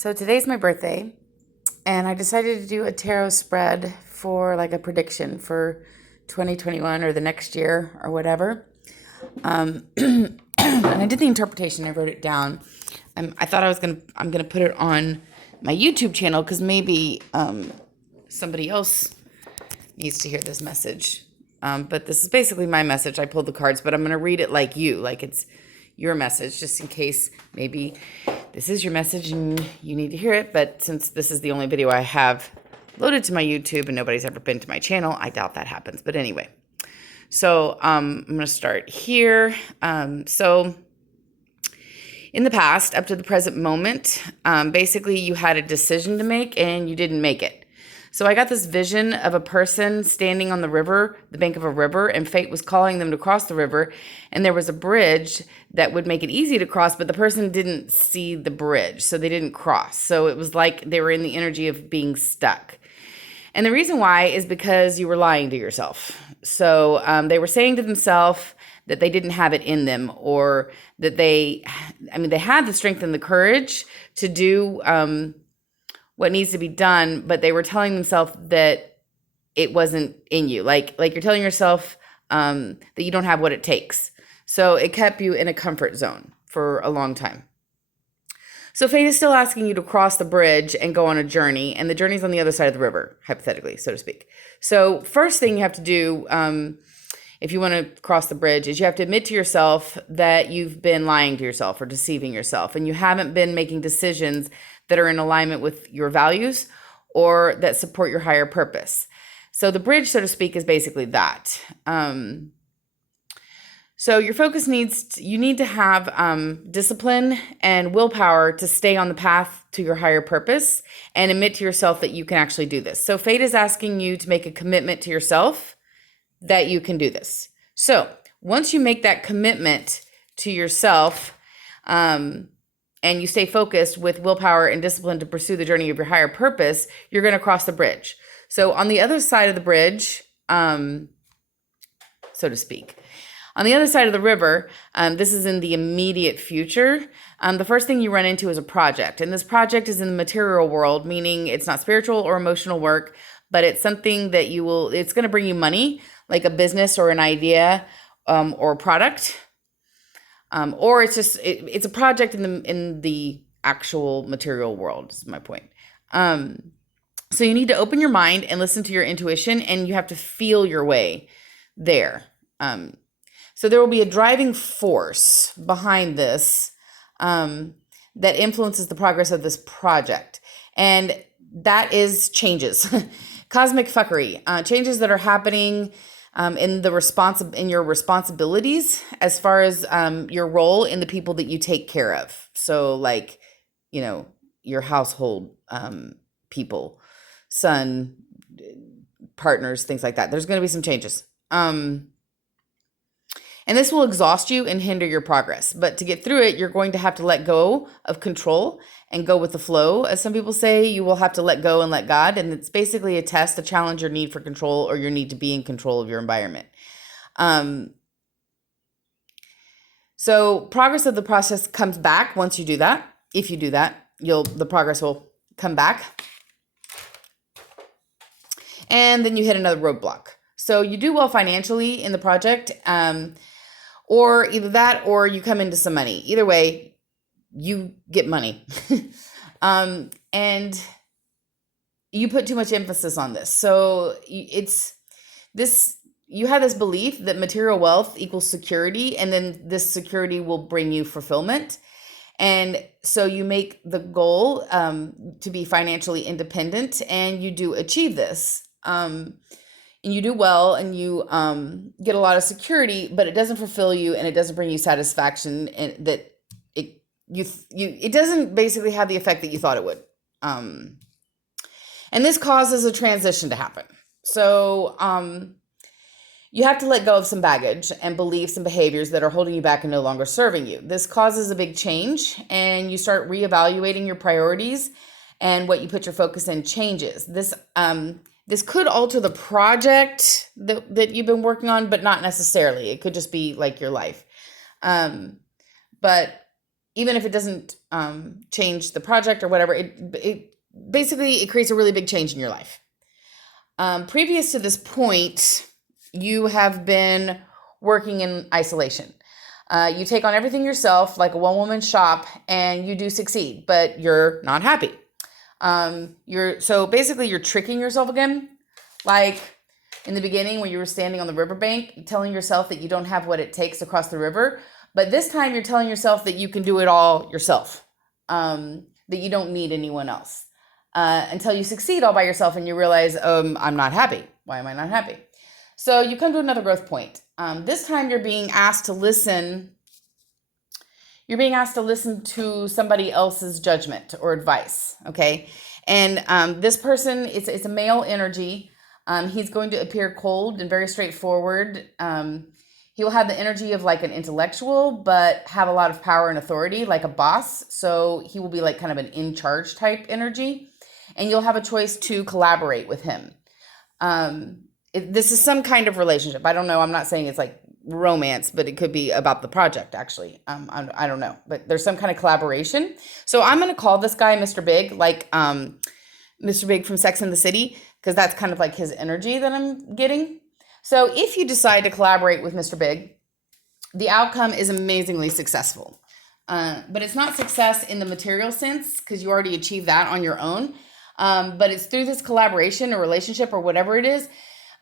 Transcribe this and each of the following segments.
So today's my birthday, and I decided to do a tarot spread for like a prediction for 2021 or the next year or whatever. And I did the interpretation. I wrote it down. I thought I'm gonna put it on my YouTube channel because maybe somebody else needs to hear this message. But this is basically my message. I pulled the cards, but I'm gonna read it like it's your message, just in case maybe this is your message and you need to hear it. But since this is the only video I have loaded to my YouTube and nobody's ever been to my channel, I doubt that happens. But anyway, so I'm going to start here. So in the past, up to the present moment, basically you had a decision to make and you didn't make it. So I got this vision of a person standing on the river, the bank of a river, and fate was calling them to cross the river. And there was a bridge that would make it easy to cross, but the person didn't see the bridge, so they didn't cross. So it was like they were in the energy of being stuck. And the reason why is because you were lying to yourself. So they were saying to themselves that they didn't have it in them, or that they had the strength and the courage to do what needs to be done, but they were telling themselves that it wasn't in you. Like you're telling yourself that you don't have what it takes. So it kept you in a comfort zone for a long time. So fate is still asking you to cross the bridge and go on a journey, and the journey's on the other side of the river, hypothetically, so to speak. So first thing you have to do, if you want to cross the bridge, is you have to admit to yourself that you've been lying to yourself or deceiving yourself, and you haven't been making decisions that are in alignment with your values or that support your higher purpose. So the bridge, so to speak, is basically that. So your focus you need to have discipline and willpower to stay on the path to your higher purpose and admit to yourself that you can actually do this. So fate is asking you to make a commitment to yourself that you can do this. So once you make that commitment to yourself, and you stay focused with willpower and discipline to pursue the journey of your higher purpose, you're going to cross the bridge. So on the other side of the bridge, so to speak, on the other side of the river, this is in the immediate future. The first thing you run into is a project. And this project is in the material world, meaning it's not spiritual or emotional work, but it's something that it's going to bring you money, like a business or an idea or a product. Or it's a project in the actual material world, is my point. So you need to open your mind and listen to your intuition, and you have to feel your way there. So there will be a driving force behind this that influences the progress of this project. And that is changes, cosmic fuckery, changes that are happening in your responsibilities as far as your role in the people that you take care of. So like, your household people, son, partners, things like that. There's going to be some changes. And this will exhaust you and hinder your progress. But to get through it, you're going to have to let go of control and go with the flow. As some people say, you will have to let go and let God. And it's basically a test to challenge your need for control or your need to be in control of your environment. So progress of the process comes back once you do that. If you do that, the progress will come back. And then you hit another roadblock. So you do well financially in the project, or either that or you come into some money. Either way, you get money. And you put too much emphasis on this. So you have this belief that material wealth equals security, and then this security will bring you fulfillment. And so you make the goal to be financially independent, and you do achieve this. And you do well, and you get a lot of security, but it doesn't fulfill you, and it doesn't bring you satisfaction, and that it doesn't basically have the effect that you thought it would. And this causes a transition to happen. So you have to let go of some baggage and beliefs and behaviors that are holding you back and no longer serving you. This causes a big change, and you start reevaluating your priorities, and what you put your focus in changes. This could alter the project that you've been working on, but not necessarily. It could just be like your life. But even if it doesn't change the project or whatever. It basically it creates a really big change in your life. Previous to this point, you have been working in isolation. You take on everything yourself, like a one-woman shop, and you do succeed, but you're not happy. So basically you're tricking yourself again, like in the beginning when you were standing on the riverbank, telling yourself that you don't have what it takes to cross the river. But this time you're telling yourself that you can do it all yourself, that you don't need anyone else. Until you succeed all by yourself and you realize, I'm not happy. Why am I not happy? So you come to another growth point. This time you're being asked to listen. You're being asked to listen to somebody else's judgment or advice, okay? And this person, it's a male energy. He's going to appear cold and very straightforward. He will have the energy of like an intellectual, but have a lot of power and authority, like a boss. So he will be like kind of an in-charge type energy. And you'll have a choice to collaborate with him. This is some kind of relationship. I don't know. I'm not saying it's like romance, but it could be about the project, actually. I don't know. But there's some kind of collaboration. So I'm going to call this guy Mr. Big, like Mr. Big from Sex and the City, because that's kind of like his energy that I'm getting. So if you decide to collaborate with Mr. Big, the outcome is amazingly successful. But it's not success in the material sense, because you already achieved that on your own. But it's through this collaboration or relationship or whatever it is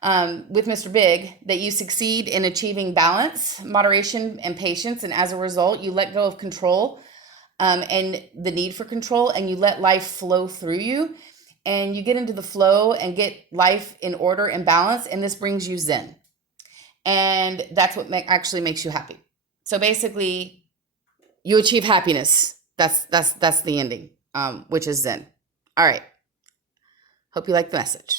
with Mr. Big that you succeed in achieving balance, moderation, and patience. And as a result, you let go of control and the need for control, and you let life flow through you. And you get into the flow and get life in order and balance. And this brings you Zen. And that's what actually makes you happy. So basically, you achieve happiness. That's the ending, which is Zen. All right. Hope you like the message.